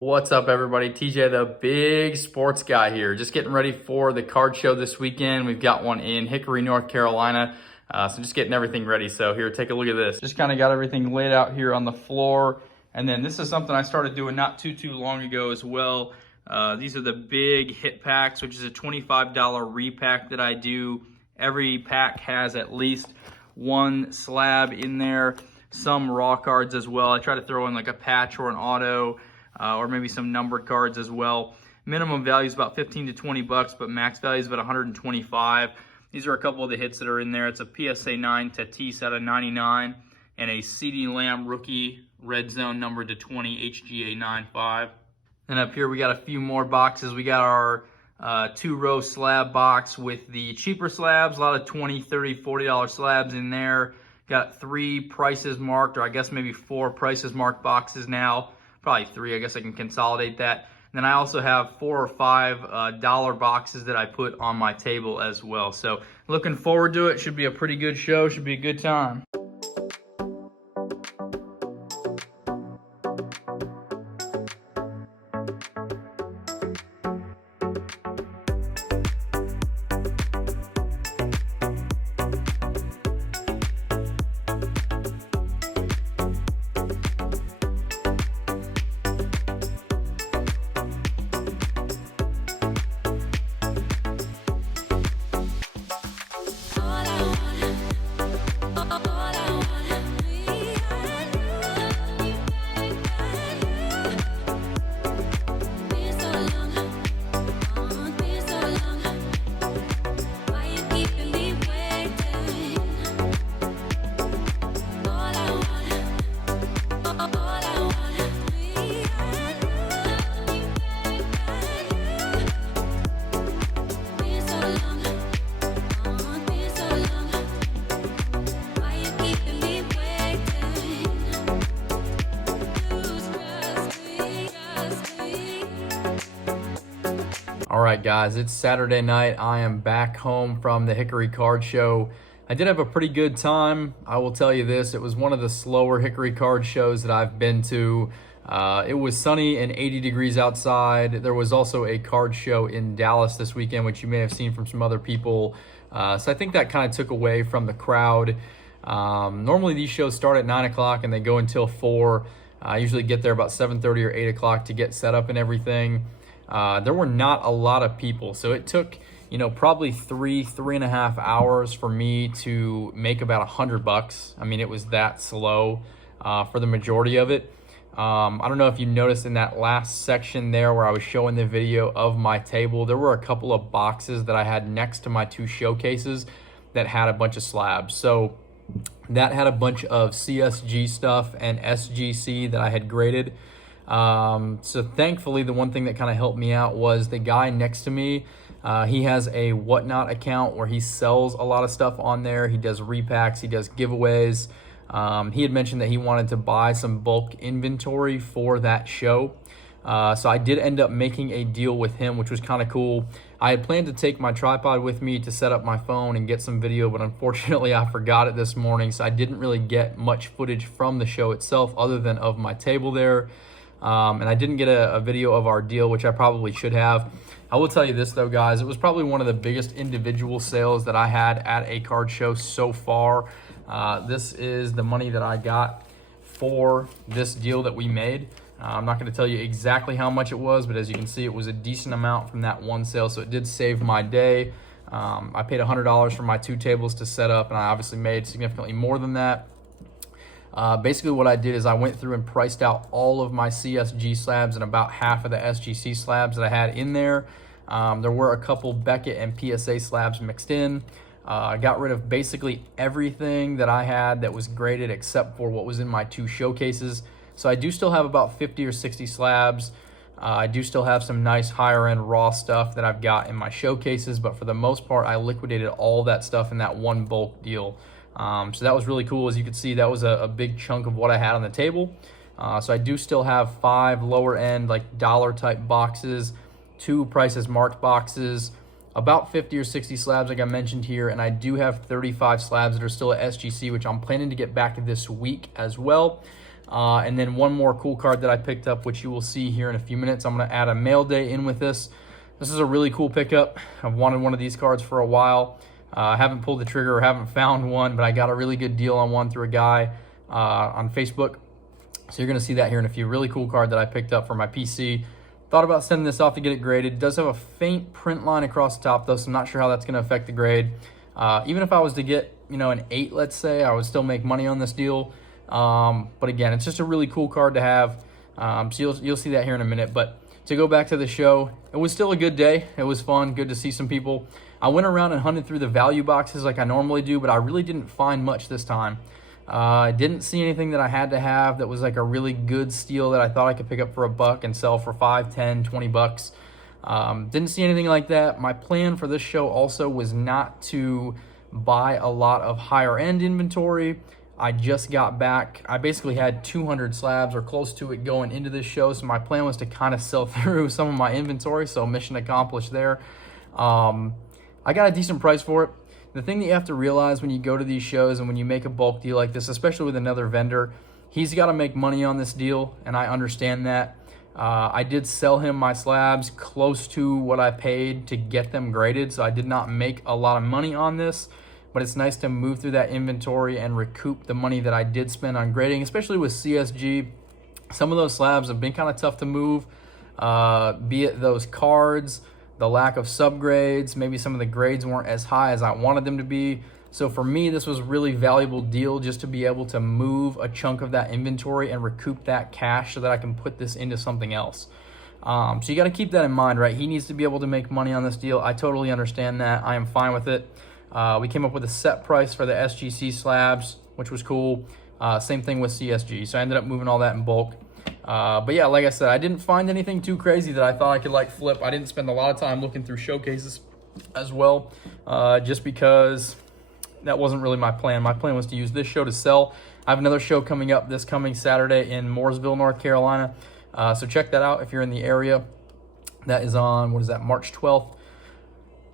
What's up, everybody? TJ, the big sports guy here. Just getting ready for the card show this weekend. We've got one in Hickory, North Carolina. So just getting everything ready. So here, take a look at this. Just kind of got everything laid out here on the floor. And then this is something I started doing not too long ago as well. These are the big hit packs, which is a $25 repack that I do. Every pack has at least one slab in there, some raw cards as well. I try to throw in like a patch or an auto, or maybe some numbered cards as well. Minimum value is about 15 to 20 bucks, but max value is about 125. These are a couple of the hits that are in there. It's a PSA 9 Tatis out of 99 and a CD Lamb rookie red zone numbered to 20 HGA 95. And up here we got a few more boxes. We got our 2-row slab box with the cheaper slabs, a lot of $20, $30, $40 slabs in there. Got 3 prices marked, or I guess maybe 4 prices marked boxes now. Probably 3, I guess I can consolidate that. And then I also have 4 or 5 dollar boxes that I put on my table as well. So looking forward to it. Should be a pretty good show. Should be a good time. All right, guys, it's Saturday night. I am back home from the Hickory card show. I did have a pretty good time. I will tell you this, it was one of the slower Hickory card shows that I've been to. It was sunny and 80 degrees outside. There was also a card show in Dallas this weekend, which you may have seen from some other people. So I think that kind of took away from the crowd. Normally these shows start at 9 o'clock and they go until 4. I usually get there about 7:30 or 8 o'clock to get set up and everything. There were not a lot of people, so it took, probably 3.5 hours for me to make about $100. I mean, it was that slow for the majority of it. I don't know if you noticed in that last section there where I was showing the video of my table, there were a couple of boxes that I had next to my 2 showcases that had a bunch of slabs. So that had a bunch of CSG stuff and SGC that I had graded. So thankfully, the one thing that kind of helped me out was the guy next to me. He has a Whatnot account where he sells a lot of stuff on there. He does repacks, he does giveaways. He had mentioned that he wanted to buy some bulk inventory for that show. So I did end up making a deal with him, which was kind of cool. I had planned to take my tripod with me to set up my phone and get some video, but unfortunately I forgot it this morning. So I didn't really get much footage from the show itself other than of my table there. And I didn't get a video of our deal, which I probably should have. I will tell you this though, guys, it was probably one of the biggest individual sales that I had at a card show so far. This is the money that I got for this deal that we made. I'm not going to tell you exactly how much it was, but as you can see, it was a decent amount from that one sale, so it did save my day. I paid $100 for my 2 tables to set up, and I obviously made significantly more than that. Basically what I did is I went through and priced out all of my CSG slabs and about half of the SGC slabs that I had in there. There were a couple Beckett and PSA slabs mixed in. I got rid of basically everything that I had that was graded except for what was in my 2 showcases. So I do still have about 50 or 60 slabs. I do still have some nice higher end raw stuff that I've got in my showcases, but for the most part, I liquidated all that stuff in that one bulk deal. So that was really cool. As you can see, that was a big chunk of what I had on the table. So I do still have 5 lower end, like dollar type boxes, 2 prices marked boxes, about 50 or 60 slabs like I mentioned here, and I do have 35 slabs that are still at SGC, which I'm planning to get back this week as well. And then one more cool card that I picked up, which you will see here in a few minutes. I'm going to add a mail day in with this. This is a really cool pickup. I've wanted one of these cards for a while. I haven't pulled the trigger or haven't found one, but I got a really good deal on one through a guy on Facebook. So you're going to see that here in a few. Really cool card that I picked up for my PC. Thought about sending this off to get it graded. It does have a faint print line across the top though, so I'm not sure how that's going to affect the grade. Even if I was to get, an 8, let's say, I would still make money on this deal. But again, it's just a really cool card to have. So you'll see that here in a minute. But to go back to the show, it was still a good day. It was fun, good to see some people. I went around and hunted through the value boxes like I normally do, but I really didn't find much this time. I didn't see anything that I had to have that was like a really good steal that I thought I could pick up for $1 and sell for 5, 10, 20 bucks. Didn't see anything like that. My plan for this show also was not to buy a lot of higher end inventory. I just got back. I basically had 200 slabs or close to it going into this show. So my plan was to kind of sell through some of my inventory. So mission accomplished there. I got a decent price for it. The thing that you have to realize when you go to these shows and when you make a bulk deal like this, especially with another vendor, he's got to make money on this deal, and I understand that. I did sell him my slabs close to what I paid to get them graded, so I did not make a lot of money on this, but it's nice to move through that inventory and recoup the money that I did spend on grading, especially with CSG. Some of those slabs have been kind of tough to move, be it those cards, the lack of subgrades, maybe some of the grades weren't as high as I wanted them to be. So for me, this was a really valuable deal just to be able to move a chunk of that inventory and recoup that cash so that I can put this into something else. So you got to keep that in mind, right? He needs to be able to make money on this deal. I totally understand that. I am fine with it. We came up with a set price for the SGC slabs, which was cool. Same thing with CSG. So I ended up moving all that in bulk. But yeah, like I said, I didn't find anything too crazy that I thought I could flip. I didn't spend a lot of time looking through showcases as well, just because that wasn't really my plan. My plan was to use this show to sell. I have another show coming up this coming Saturday in Mooresville, North Carolina. So check that out if you're in the area. That is on, March 12th.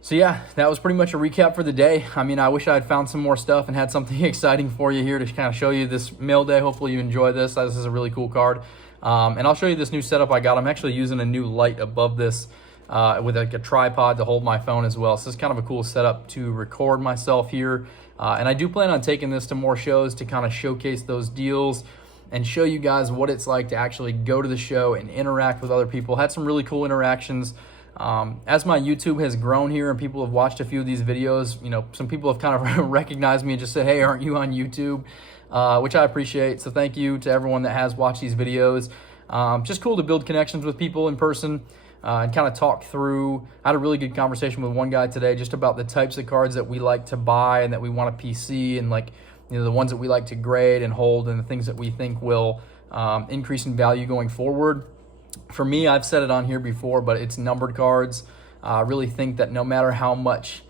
So yeah, that was pretty much a recap for the day. I mean, I wish I had found some more stuff and had something exciting for you here to kind of show you this mail day. Hopefully you enjoy this. This is a really cool card. And I'll show you this new setup I got. I'm actually using a new light above this with a tripod to hold my phone as well. So it's kind of a cool setup to record myself here. And I do plan on taking this to more shows to kind of showcase those deals and show you guys what it's like to actually go to the show and interact with other people. Had some really cool interactions. As my YouTube has grown here and people have watched a few of these videos, some people have kind of recognized me and just said, hey, aren't you on YouTube? Which I appreciate. So thank you to everyone that has watched these videos. Just cool to build connections with people in person and kind of talk through. I had a really good conversation with one guy today just about the types of cards that we like to buy and that we want to PC, and the ones that we like to grade and hold, and the things that we think will increase in value going forward. For me, I've said it on here before, but it's numbered cards. I really think that no matter how much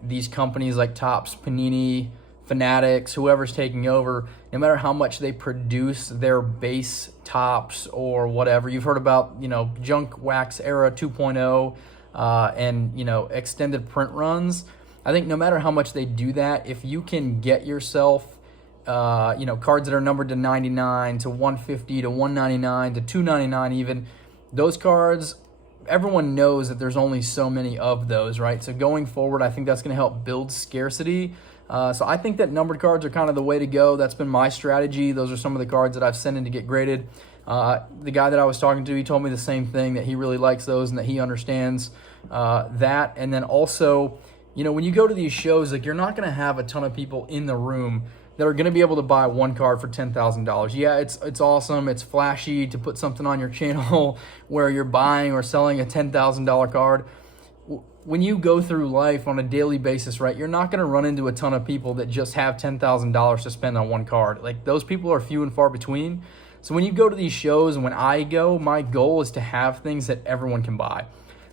these companies like Topps, Panini, Fanatics, whoever's taking over, no matter how much they produce their base tops or whatever, you've heard about, junk wax era 2.0 and, extended print runs. I think no matter how much they do that, if you can get yourself, cards that are numbered to 99, to 150, to 199, to 299 even, those cards, everyone knows that there's only so many of those, right? So going forward, I think that's going to help build scarcity. So I think that numbered cards are kind of the way to go. That's been my strategy. Those are some of the cards that I've sent in to get graded. The guy that I was talking to, he told me the same thing, that he really likes those and that he understands that. And then also, when you go to these shows, you're not going to have a ton of people in the room that are going to be able to buy one card for $10,000. Yeah, it's awesome. It's flashy to put something on your channel where you're buying or selling a $10,000 card. When you go through life on a daily basis, right, you're not going to run into a ton of people that just have $10,000 to spend on one card. Those people are few and far between. So when you go to these shows, and when I go, my goal is to have things that everyone can buy.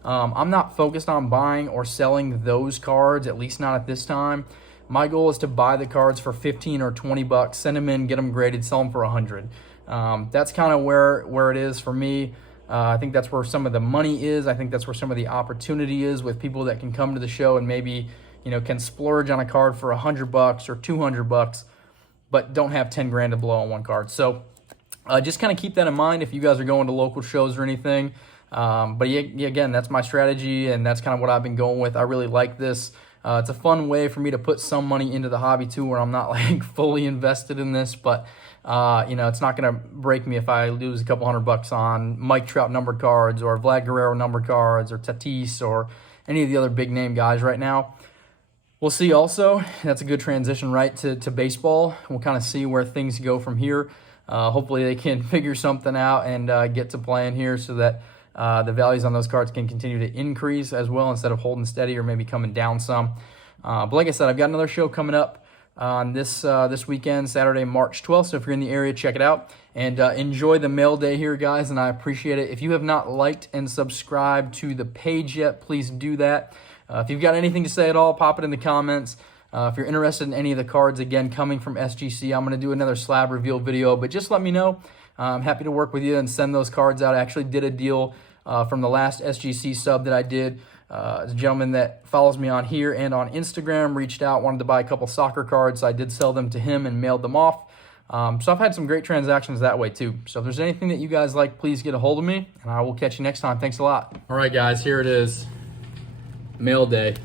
I'm not focused on buying or selling those cards, at least not at this time. My goal is to buy the cards for 15 or 20 bucks, send them in, get them graded, sell them for 100. That's kind of where it is for me. I think that's where some of the money is. I think that's where some of the opportunity is with people that can come to the show and maybe, can splurge on a card for 100 bucks or 200 bucks, but don't have 10 grand to blow on one card. So just kind of keep that in mind if you guys are going to local shows or anything. But yeah, again, that's my strategy, and that's kind of what I've been going with. I really like this. It's a fun way for me to put some money into the hobby too, where I'm not like fully invested in this, but you know, it's not going to break me if I lose a couple $100 on Mike Trout numbered cards or Vlad Guerrero numbered cards or Tatis or any of the other big name guys right now. We'll see also. That's a good transition right to baseball. We'll kind of see where things go from here. Hopefully they can figure something out and get to playing here so that the values on those cards can continue to increase as well instead of holding steady or maybe coming down some. But like I said, I've got another show coming up on this weekend, Saturday, March 12th. So if you're in the area, check it out. And enjoy the mail day here, guys, and I appreciate it. If you have not liked and subscribed to the page yet, please do that. If you've got anything to say at all, pop it in the comments. If you're interested in any of the cards, again, coming from SGC, I'm going to do another slab reveal video, but just let me know. I'm happy to work with you and send those cards out. I actually did a deal from the last SGC sub that I did. A gentleman that follows me on here and on Instagram reached out, wanted to buy a couple soccer cards. So I did sell them to him and mailed them off. So I've had some great transactions that way too. So if there's anything that you guys like, please get a hold of me, and I will catch you next time. Thanks a lot. All right, guys, here it is. Mail day.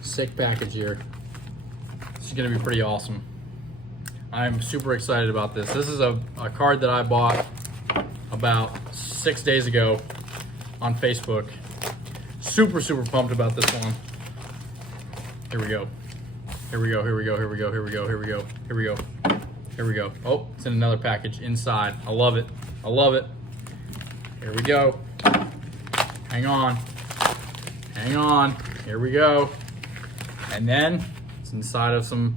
Sick package here. This is going to be pretty awesome. I'm super excited about this. This is a card that I bought about 6 days ago on Facebook. Super pumped about this one. Here we go. Here we go, here we go, here we go, here we go, here we go, here we go. Here we go. Oh, it's in another package inside. I love it. I love it. Here we go. Hang on. Hang on. Here we go. And then it's inside of some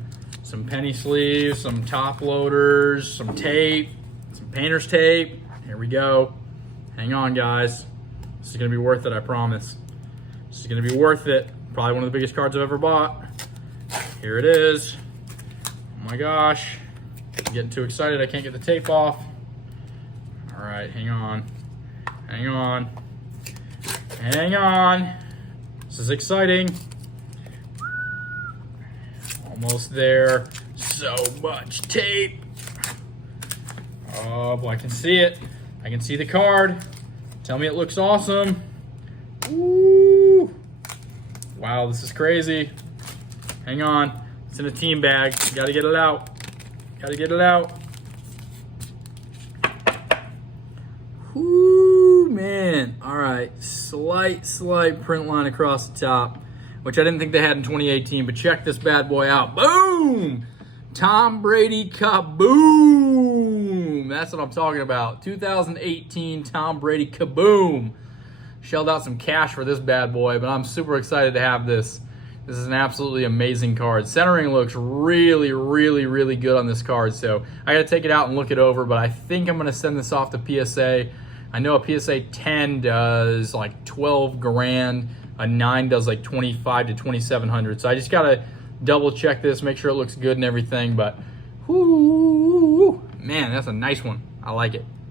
penny sleeves, some top loaders, some tape, some painter's tape. Here we go. Hang on, guys. This is going to be worth it, I promise. This is going to be worth it. Probably one of the biggest cards I've ever bought. Here it is. Oh my gosh. I'm getting too excited. I can't get the tape off. All right, hang on. Hang on. Hang on. This is exciting. Almost there. So much tape. Oh, boy, I can see it. I can see the card. Tell me it looks awesome. Woo! Wow, this is crazy. Hang on. It's in a team bag. Gotta get it out. Gotta get it out. Whoo, man. All right. Slight print line across the top, which I didn't think they had in 2018, but check this bad boy out. Boom! Tom Brady kaboom! That's what I'm talking about. 2018 Tom Brady kaboom. Shelled out some cash for this bad boy, but I'm super excited to have this. This is an absolutely amazing card. Centering looks really good on this card, so I got to take it out and look it over, but I think I'm going to send this off to PSA. I know a PSA 10 does like 12 grand, a 9 does like 25 to 2,700, so I just got to double check this, make sure it looks good and everything, but whoo, man, that's a nice one. I like it.